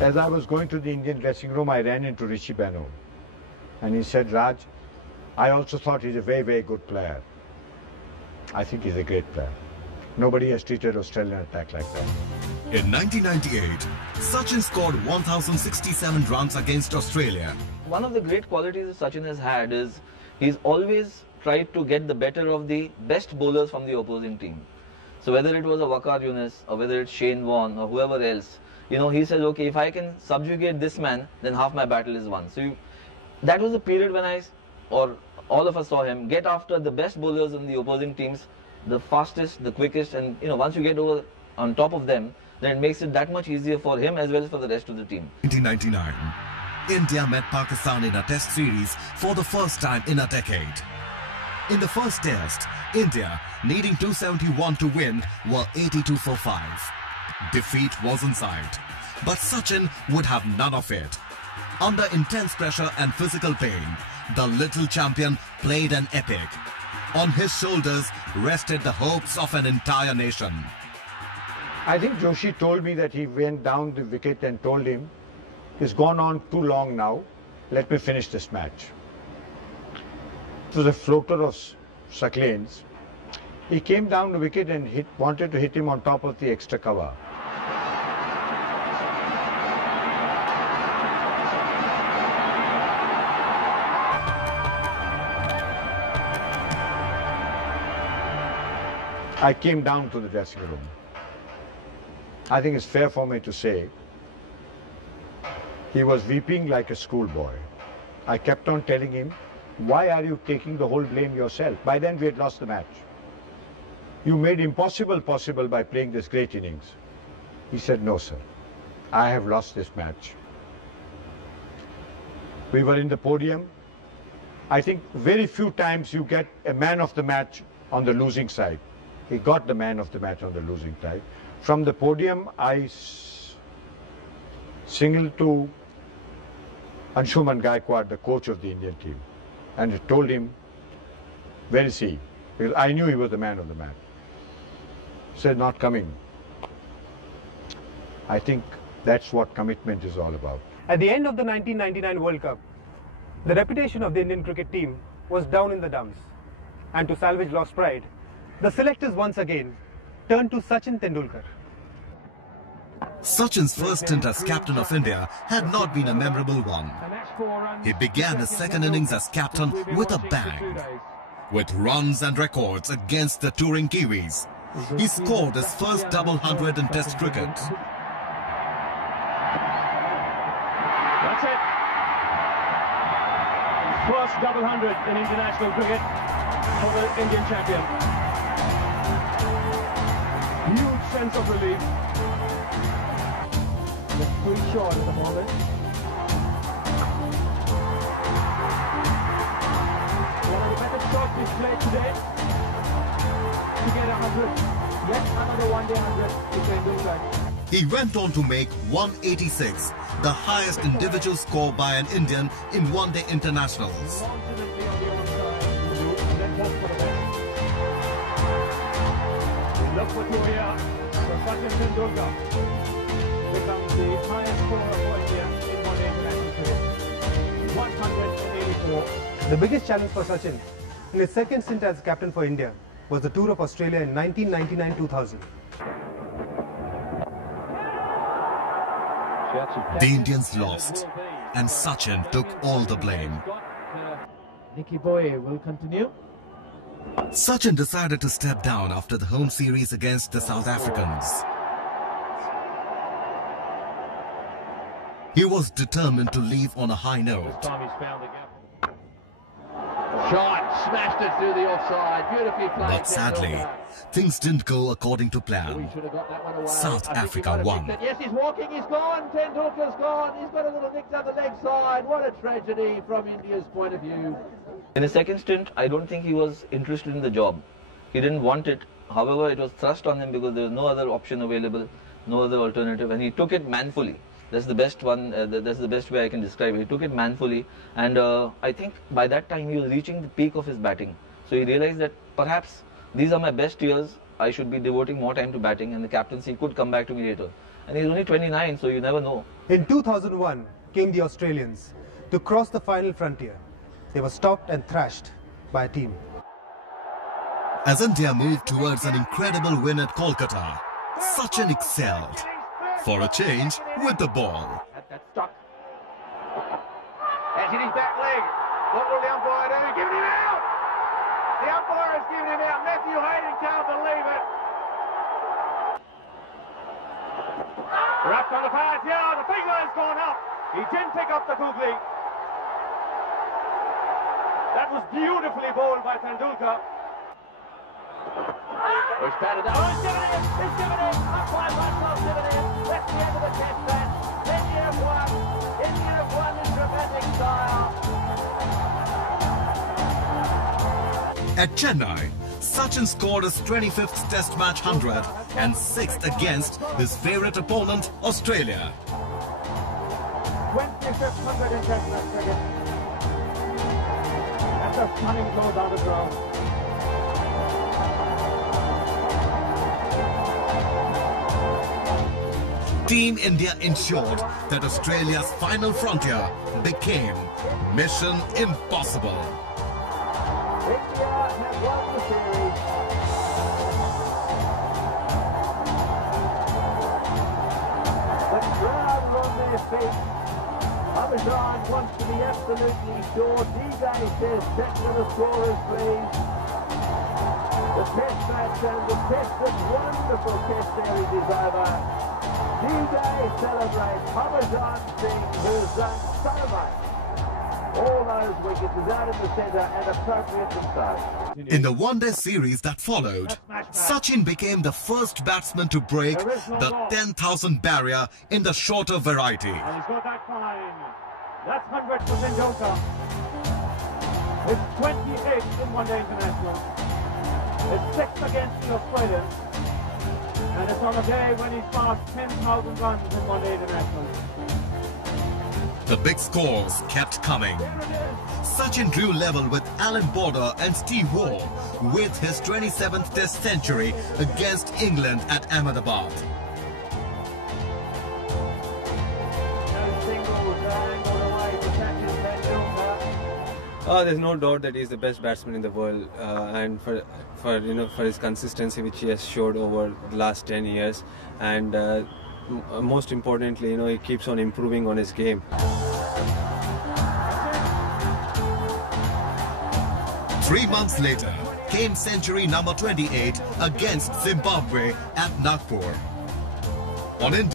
As I was going to the Indian dressing room, I ran into Rishi Beno. And he said, Raj, I also thought he's a very, very good player. I think he's a great player. Nobody has treated Australian attack like that. In 1998, Sachin scored 1,067 runs against Australia. One of the great qualities that Sachin has had is he's always tried to get the better of the best bowlers from the opposing team. So whether it was a Waqar Younis or whether it's Shane Warne or whoever else, you know, he says, okay, if I can subjugate this man, then half my battle is won. So that was the period when all of us saw him get after the best bowlers in the opposing teams, the fastest, the quickest, and you know, once you get over on top of them, then it makes it that much easier for him as well as for the rest of the team. 1999, India met Pakistan in a test series for the first time in a decade. In the first test, India, needing 271 to win, were 82 for 5. Defeat was in sight, but Sachin would have none of it. Under intense pressure and physical pain, the little champion played an epic. On his shoulders rested the hopes of an entire nation. I think Joshi told me that he went down the wicket and told him, it's gone on too long now, let me finish this match. It was a floater of Saklane's. He came down the wicket and wanted to hit him on top of the extra cover. I came down to the dressing room. I think it's fair for me to say he was weeping like a schoolboy. I kept on telling him, why are you taking the whole blame yourself? By then we had lost the match. You made impossible possible by playing this great innings. He said, no sir, I have lost this match. We were in the podium. I think very few times you get a man of the match on the losing side. He got the man of the match on the losing side. From the podium, I signaled to Anshuman Gaikwad, the coach of the Indian team, and told him, where is he? Because I knew he was the man of the match. He said, not coming. I think that's what commitment is all about. At the end of the 1999 World Cup, the reputation of the Indian cricket team was down in the dumps. And to salvage lost pride, the selectors once again turned to Sachin Tendulkar. Sachin's first stint as captain of India had not been a memorable one. He began his second innings as captain with a bang. With runs and records against the touring Kiwis, he scored his first double hundred in Test cricket. That's it. First double hundred in international cricket for the Indian champion. Huge sense of relief. Just pretty short at the moment. One of the better shots we've played today to get 100. Yet another one-day 100 to Tendulkar. He went on to make 186, the highest individual score by an Indian in one-day internationals. Look for two here. So Sachin Tendulkar becomes the highest scorer for India in one-day international cricket. 184. The biggest challenge for Sachin in his second stint as captain for India was the tour of Australia in 1999-2000. The Indians lost, and Sachin took all the blame. Nicky Boye will continue. Sachin decided to step down after the home series against the South Africans. He was determined to leave on a high note. Shot, smashed it through the offside. Beautifully played. But sadly, things didn't go according to plan. South Africa won. Yes, he's walking, he's gone. Tendulkar's gone. He's got a little nick down the leg side. What a tragedy from India's point of view. In his second stint, I don't think he was interested in the job. He didn't want it. However, it was thrust on him because there was no other option available, no other alternative, and he took it manfully. That's the best one. That's the best way I can describe it. He took it manfully, and I think by that time he was reaching the peak of his batting. So he realized that perhaps these are my best years. I should be devoting more time to batting, and the captaincy could come back to me later. and he's only 29, so you never know. In 2001 came the Australians to cross the final frontier. They were stopped and thrashed by a team. As India moved towards an incredible win at Kolkata, Sachin excelled. For a change, with the ball. That's stuck. Edge in his back leg. What will the umpire do? Giving him out! The umpire has given him out. Matthew Hayden can't believe it. Wrapped on the pads. Yeah, the big line's gone up. He didn't pick up the googly. That was beautifully bowled by Tendulkar. Push batted out. Oh, it's given in. It's given in. Umpire Russell's given in. That's the end of the test match. India have won. India have won in dramatic style. At Chennai, Sachin scored his 25th Test match 100 and 6th against his favourite opponent, Australia. 25th 100 in Test match cricket. That's a stunning close out of ground. Team India ensured that Australia's final frontier became mission impossible. India have won the series. The crowd are on their feet. Abhijan wants to be absolutely sure. DJ says, check with the scorers, please. The test match and the test, this wonderful test series is over. DJ celebrates Abhijan Singh, who's done so much. All those wickets is out in the centre and appropriate and so. In the one-day series that followed, Sachin became the first batsman to break the 10,000 barrier in the shorter variety. And he's got that fine. That's 100 for Tendulkar. It's 28 in one-day international. It's 6 against the Australians. And it's on a day when he's passed 10,000 runs in one-day international. The big scores kept coming. Sachin drew level with Alan Border and Steve Waugh with his 27th Test century against England at Ahmedabad. There's no doubt that he's the best batsman in the world, and for his consistency which he has showed over the last 10 years, and most importantly, he keeps on improving on his game. 3 months later came century number 28 against Zimbabwe at Nagpur. On India